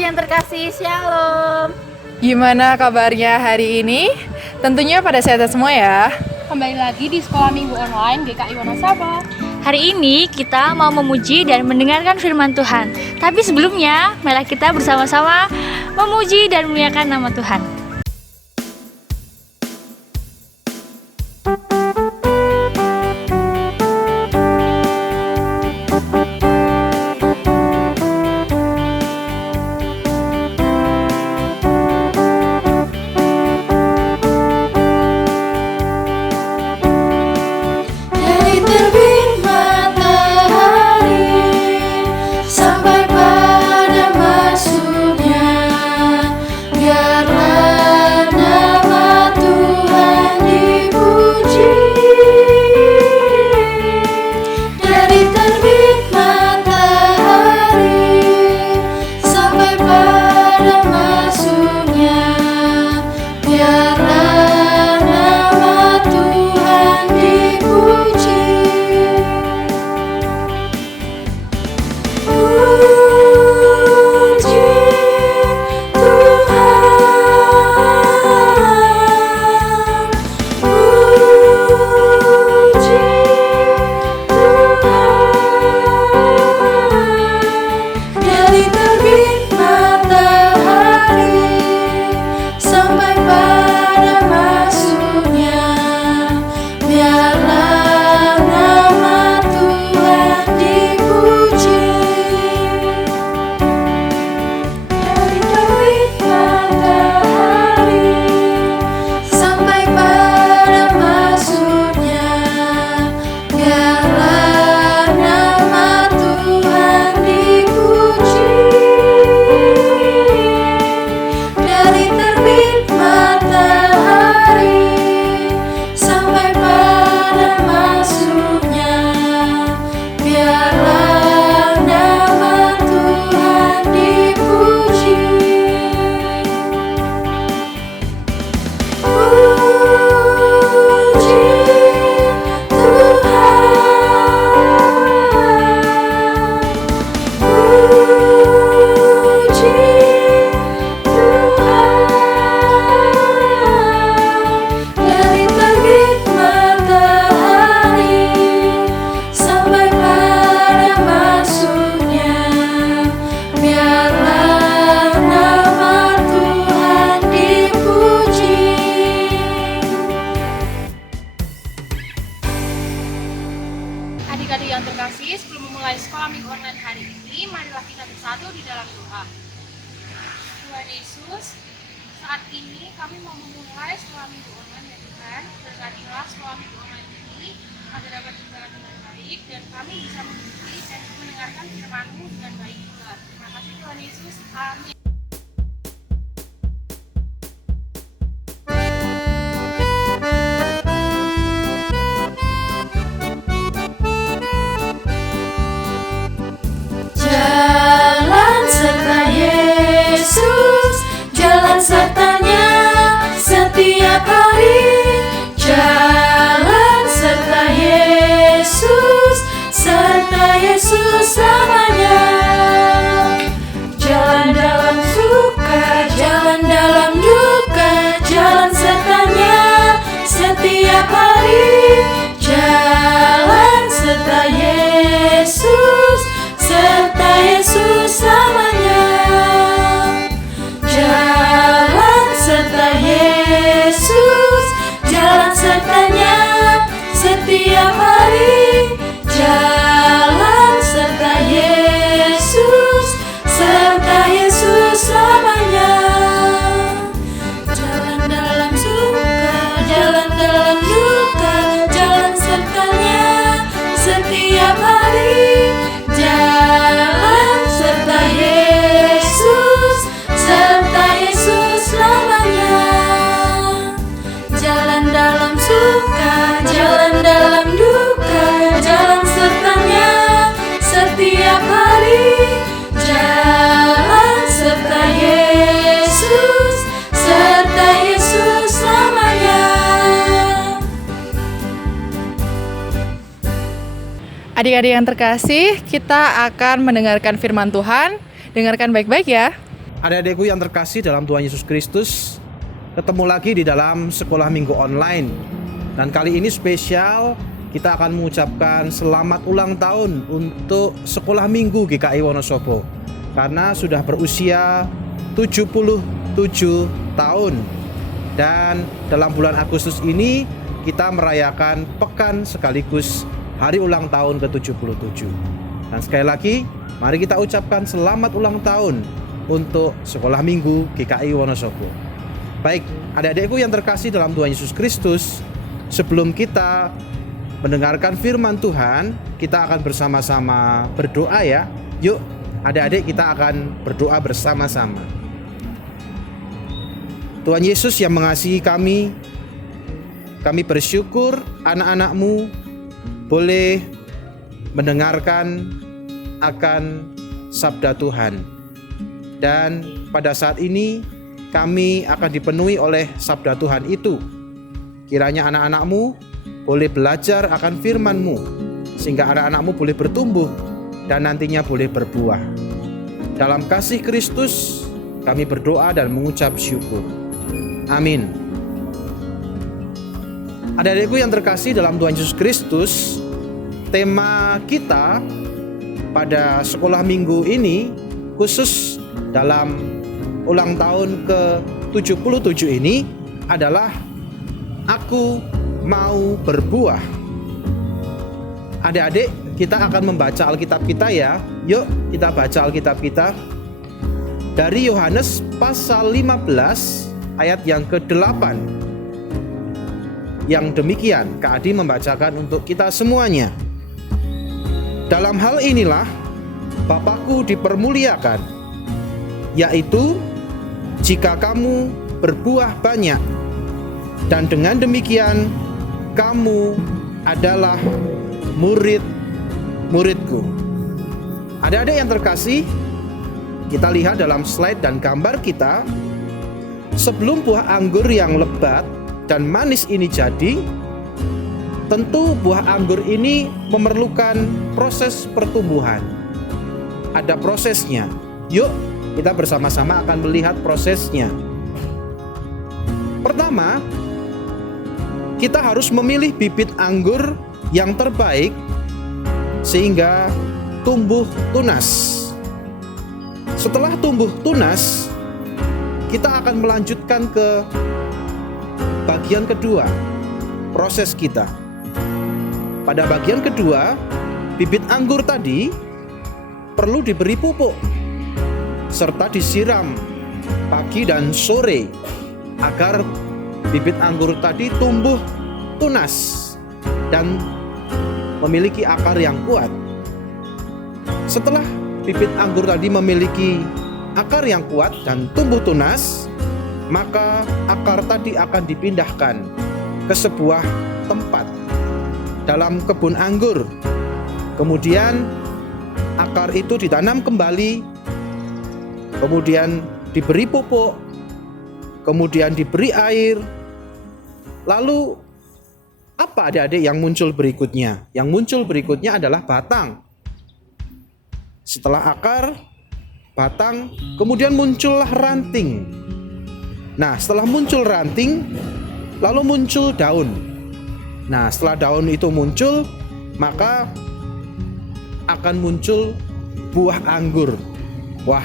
Adik-adik yang terkasih, Shalom. Gimana kabarnya hari ini? Tentunya pada sehat semua ya. Kembali lagi di Sekolah Minggu Online GKI Wonosobo. Hari ini kita mau memuji dan mendengarkan firman Tuhan. Tapi sebelumnya, marilah kita bersama-sama memuji dan memuliakan nama Tuhan. Adik-adik yang terkasih, sebelum memulai Sekolah Minggu Online hari ini, marilah kita bersatu di dalam doa. Tuhan Yesus, saat ini kami mau memulai Sekolah Minggu Online ya Tuhan. Berkatilah Sekolah Minggu Online ini agar dapat berjalan dengan baik dan kami bisa mengikuti dan mendengarkan firman-Mu dengan baik pula. Terima kasih Tuhan Yesus. Amin. Jalan serta Yesus, jalan sertanya setiap hari. Jalan serta Yesus selamanya. Jalan dalam suka, jalan dalam duka, jalan sertanya setiap hari. Jalan serta Yesus selamanya. Jalan serta Yesus, jalan sertanya setiap hari. Jalan serta Yesus selamanya. Jalan dalam suka, jalan dalam duka, jalan sertanya setiap hari. Jalan serta Yesus selamanya. Jalan dalam suka, jalan dalam duka, jalan sertanya setiap hari. Jalan serta Yesus selamanya. Adik-adik yang terkasih, kita akan mendengarkan firman Tuhan. Dengarkan baik-baik ya. Adik-adikku yang terkasih dalam Tuhan Yesus Kristus, ketemu lagi di dalam sekolah minggu online. Dan kali ini spesial, kita akan mengucapkan selamat ulang tahun untuk sekolah minggu GKI Wonosobo, karena sudah berusia 77 tahun. Dan dalam bulan Agustus ini kita merayakan pekan sekaligus hari ulang tahun ke-77. Dan sekali lagi, mari kita ucapkan selamat ulang tahun untuk sekolah minggu GKI Wonosobo. Baik, adik-adikku yang terkasih dalam Tuhan Yesus Kristus, sebelum kita mendengarkan firman Tuhan, kita akan bersama-sama berdoa ya. Yuk, adik-adik, kita akan berdoa bersama-sama. Tuhan Yesus yang mengasihi kami bersyukur anak-anak-Mu boleh mendengarkan akan sabda Tuhan. Dan pada saat ini kami akan dipenuhi oleh sabda Tuhan itu. Kiranya anak-anak-Mu boleh belajar akan firman-Mu, sehingga anak-anak-Mu boleh bertumbuh dan nantinya boleh berbuah. Dalam kasih Kristus kami berdoa dan mengucap syukur. Amin. Adik-adikku yang terkasih dalam Tuhan Yesus Kristus, tema kita pada sekolah minggu ini, khusus dalam ulang tahun ke-77 ini, adalah Aku Mau Berbuah. Adik-adik, kita akan membaca Alkitab kita ya. Yuk kita baca Alkitab kita dari Yohanes pasal 15 ayat yang ke-8. Yang demikian Kak Adi membacakan untuk kita semuanya. Dalam hal inilah Bapakku dipermuliakan, yaitu jika kamu berbuah banyak, dan dengan demikian kamu adalah murid-muridku. Adik-adik yang terkasih, kita lihat dalam slide dan gambar kita, sebelum buah anggur yang lebat dan manis ini jadi, tentu buah anggur ini memerlukan proses pertumbuhan. Ada prosesnya. Yuk, kita bersama-sama akan melihat prosesnya. Pertama, kita harus memilih bibit anggur yang terbaik sehingga tumbuh tunas. Setelah tumbuh tunas, kita akan melanjutkan ke bagian kedua, proses kita. Pada bagian kedua, bibit anggur tadi perlu diberi pupuk serta disiram pagi dan sore agar bibit anggur tadi tumbuh tunas dan memiliki akar yang kuat. Setelah bibit anggur tadi memiliki akar yang kuat dan tumbuh tunas, maka akar tadi akan dipindahkan ke sebuah tempat dalam kebun anggur. Kemudian akar itu ditanam kembali, kemudian diberi pupuk, kemudian diberi air. Lalu apa adik-adik yang muncul berikutnya? Yang muncul berikutnya adalah batang. Setelah akar, batang, kemudian muncullah ranting. Nah, setelah muncul ranting, lalu muncul daun. Nah, setelah daun itu muncul, maka akan muncul buah anggur. Wah,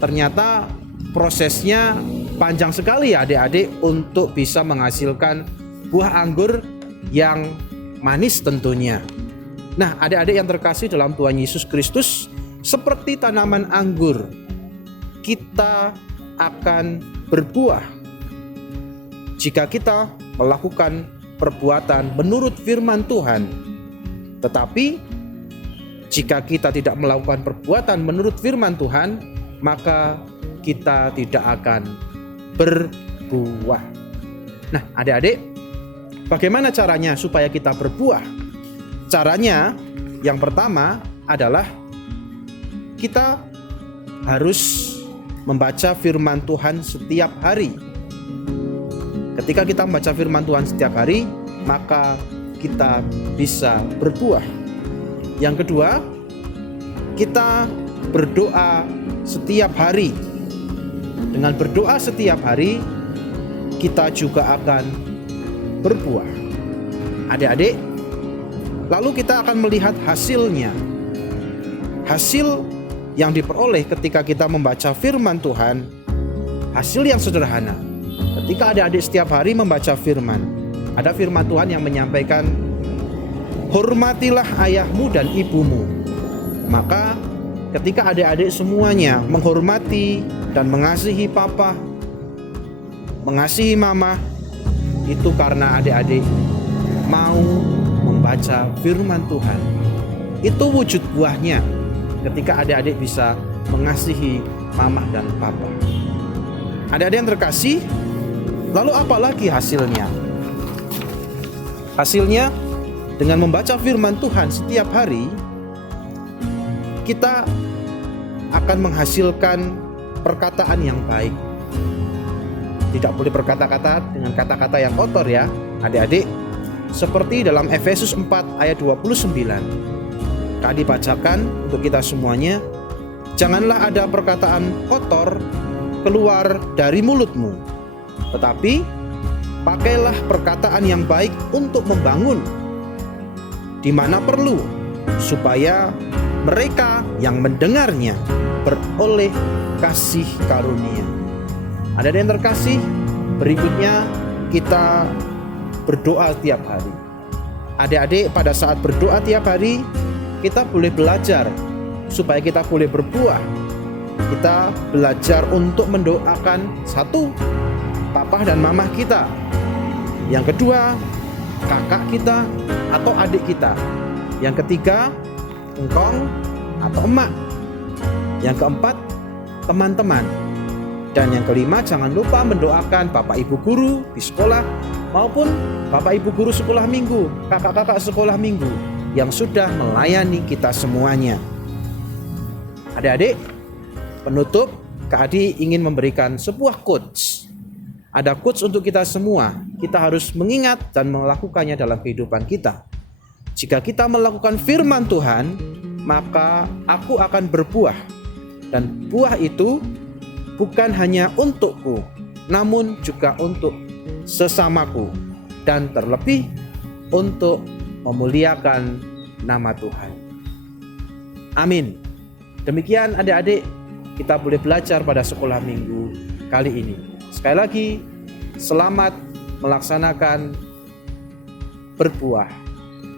ternyata prosesnya panjang sekali ya adik-adik untuk bisa menghasilkan buah anggur yang manis tentunya. Nah, adik-adik yang terkasih dalam Tuhan Yesus Kristus, seperti tanaman anggur, kita akan berbuah jika kita melakukan perbuatan menurut firman Tuhan. Tetapi jika kita tidak melakukan perbuatan menurut firman Tuhan, maka kita tidak akan berbuah. Nah, adik-adik, bagaimana caranya supaya kita berbuah? Caranya yang pertama adalah kita harus membaca firman Tuhan setiap hari. Ketika kita membaca firman Tuhan setiap hari, maka kita bisa berbuah. Yang kedua, kita berdoa setiap hari. dengan berdoa setiap hari, kita juga akan berbuah. Adik-adik, lalu kita akan melihat hasilnya. Hasil yang diperoleh ketika kita membaca firman Tuhan, hasil yang sederhana. Ketika adik-adik setiap hari membaca firman, ada firman Tuhan yang menyampaikan, hormatilah ayahmu dan ibumu. Maka ketika adik-adik semuanya menghormati dan mengasihi papa, mengasihi mama, itu karena adik-adik mau membaca firman Tuhan. Itu wujud buahnya ketika adik-adik bisa mengasihi mama dan papa. Adik-adik yang terkasih, lalu apa lagi hasilnya? Hasilnya, dengan membaca firman Tuhan setiap hari, kita akan menghasilkan perkataan yang baik. Tidak boleh berkata-kata dengan kata-kata yang kotor ya, adik-adik. Seperti dalam Efesus 4 ayat 29. Tadi bacakan untuk kita semuanya, janganlah ada perkataan kotor keluar dari mulutmu, tetapi pakailah perkataan yang baik untuk membangun di mana perlu, supaya mereka yang mendengarnya beroleh kasih karunia. Ada yang terkasih, berikutnya kita berdoa tiap hari. Adik-adik, pada saat berdoa tiap hari, kita boleh belajar supaya kita boleh berbuah. Kita belajar untuk mendoakan satu, papa dan mama kita. Yang kedua, kakak kita atau adik kita. Yang ketiga, engkong atau emak. Yang keempat, teman-teman. Dan yang kelima, jangan lupa mendoakan bapak ibu guru di sekolah maupun bapak ibu guru sekolah minggu, kakak-kakak sekolah minggu yang sudah melayani kita semuanya. Adik-adik, penutup, Kak Adi ingin memberikan sebuah quotes. Ada quotes untuk kita semua. Kita harus mengingat dan melakukannya dalam kehidupan kita. Jika kita melakukan firman Tuhan, maka aku akan berbuah. Dan buah itu bukan hanya untukku, namun juga untuk sesamaku, dan terlebih untuk memuliakan nama Tuhan. Amin. Demikian adik-adik, kita boleh belajar pada sekolah minggu kali ini. Sekali lagi, selamat melaksanakan berbuah,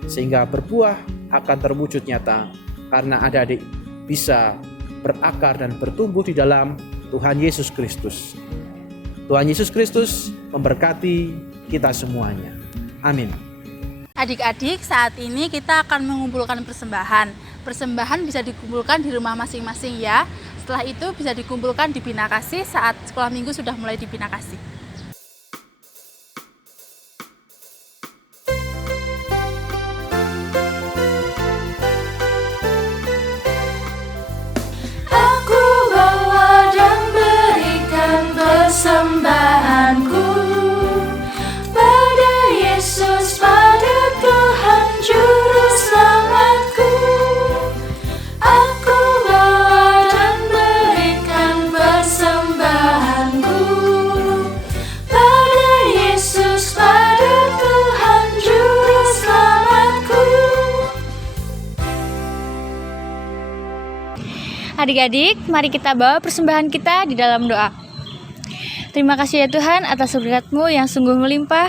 sehingga berbuah akan terwujud nyata karena adik-adik bisa berakar dan bertumbuh di dalam Tuhan Yesus Kristus. Tuhan Yesus Kristus memberkati kita semuanya. Amin. Adik-adik, saat ini kita akan mengumpulkan persembahan. Persembahan bisa dikumpulkan di rumah masing-masing ya. Setelah itu bisa dikumpulkan di Bina Kasih saat sekolah minggu sudah mulai di Bina Kasih. Aku bawa dan berikan persembahanku pada Yesus, pada Tuhan Juru Selamatku. Aku bawa dan berikan persembahanku pada Yesus, pada Tuhan Juru Selamatku. Adik-adik, mari kita bawa persembahan kita di dalam doa. Terima kasih ya Tuhan atas berkat-Mu yang sungguh melimpah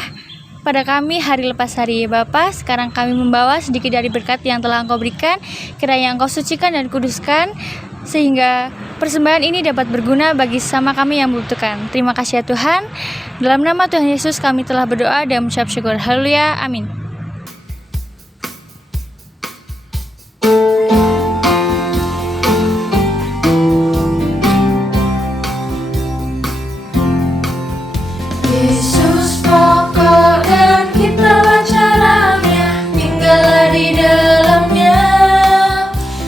pada kami hari lepas hari. Ya Bapa, sekarang kami membawa sedikit dari berkat yang telah Engkau berikan, kiranya Engkau sucikan dan kuduskan, sehingga persembahan ini dapat berguna bagi sesama kami yang membutuhkan. Terima kasih ya Tuhan. Dalam nama Tuhan Yesus kami telah berdoa dan mengucap syukur. Haleluya, amin. Yesus pokok dan kitalah caranya, tinggallah di dalamnya.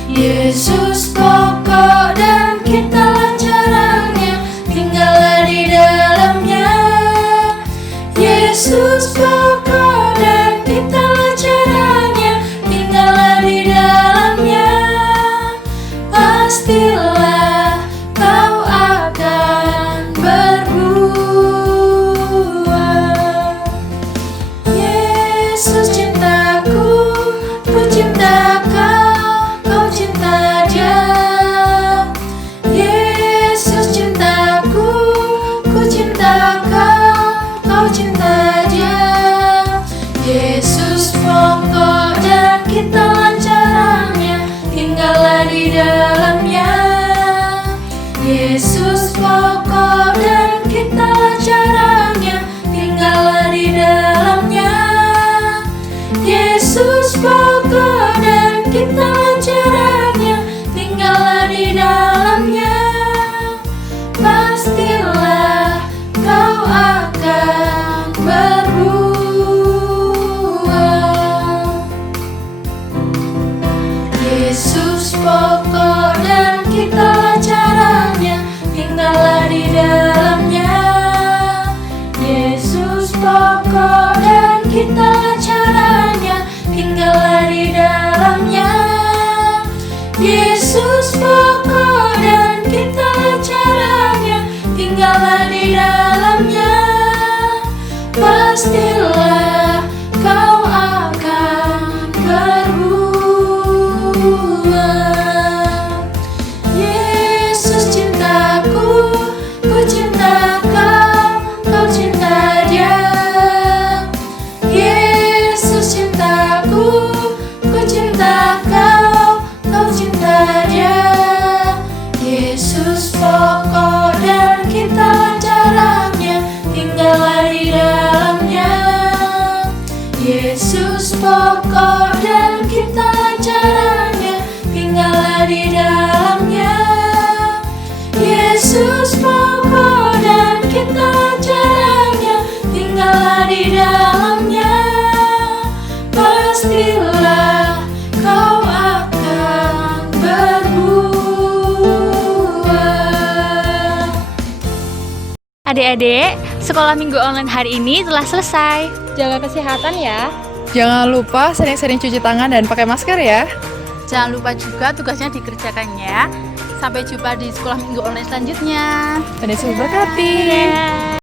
Yesus pokok dan kitalah caranya, tinggallah di dalamnya. Yesus pokok dan kitalah caranya, tinggallah di dalamnya. Pastilah kau akan saja. Yesus pokok dan kita lancarnya, tinggallah di dalamnya. Yesus pokok dan kita lancarnya, tinggallah di dalamnya. Yesus pokok dan kita lancarnya, tinggallah di dalamnya. Pastilah kau akan berbuah. Yesus pokok dan kita lancarnya, tinggallah di dalamnya. Yesus pokok dan kita lancarnya, tinggallah di dalamnya. Yesus pokok dan kita lancarnya, tinggallah di dalamnya. Pastilah kau akan berbuah. Yesus cintaku, ku cinta kau, kau cinta dia. Yesus cintaku, ku cinta kau, kau cinta dia. Yesus pokok dan kita lancarnya, tinggallah di dalamnya. Yesus pokok dan kita lancarnya, tinggallah di dalamnya. Yesus pokok dan kita lancarnya, tinggallah di dalamnya. Pastilah kau akan berbuah. Adik-adik, sekolah minggu online hari ini telah selesai. Jaga kesehatan ya. Jangan lupa sering-sering cuci tangan dan pakai masker ya. Jangan lupa juga tugasnya dikerjakan ya. Sampai jumpa di sekolah minggu online selanjutnya. Dan Yesus berkati. Dadah.